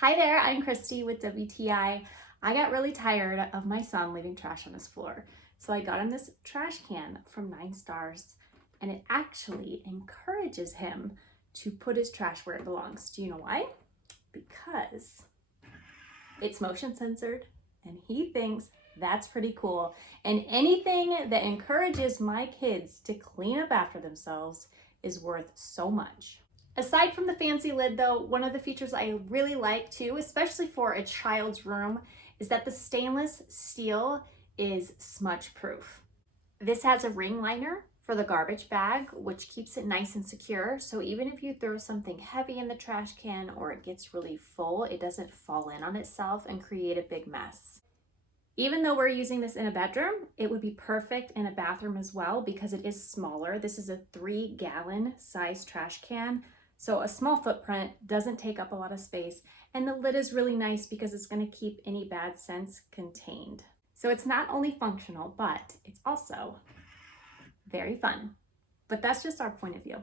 Hi there, I'm Christy with WTI. I got really tired of my son leaving trash on his floor, so I got him this trash can from Ninestars, and it actually encourages him to put his trash where it belongs. Do you know why? Because it's motion censored, and he thinks that's pretty cool. And anything that encourages my kids to clean up after themselves is worth so much. Aside from the fancy lid though, one of the features I really like too, especially for a child's room, is that the stainless steel is smudge proof. This has a ring liner for the garbage bag, which keeps it nice and secure. So even if you throw something heavy in the trash can or it gets really full, it doesn't fall in on itself and create a big mess. Even though we're using this in a bedroom, it would be perfect in a bathroom as well because it is smaller. This is a 3-gallon size trash can. So a small footprint doesn't take up a lot of space, and the lid is really nice because it's going to keep any bad scents contained. So it's not only functional, but it's also very fun. But that's just our point of view.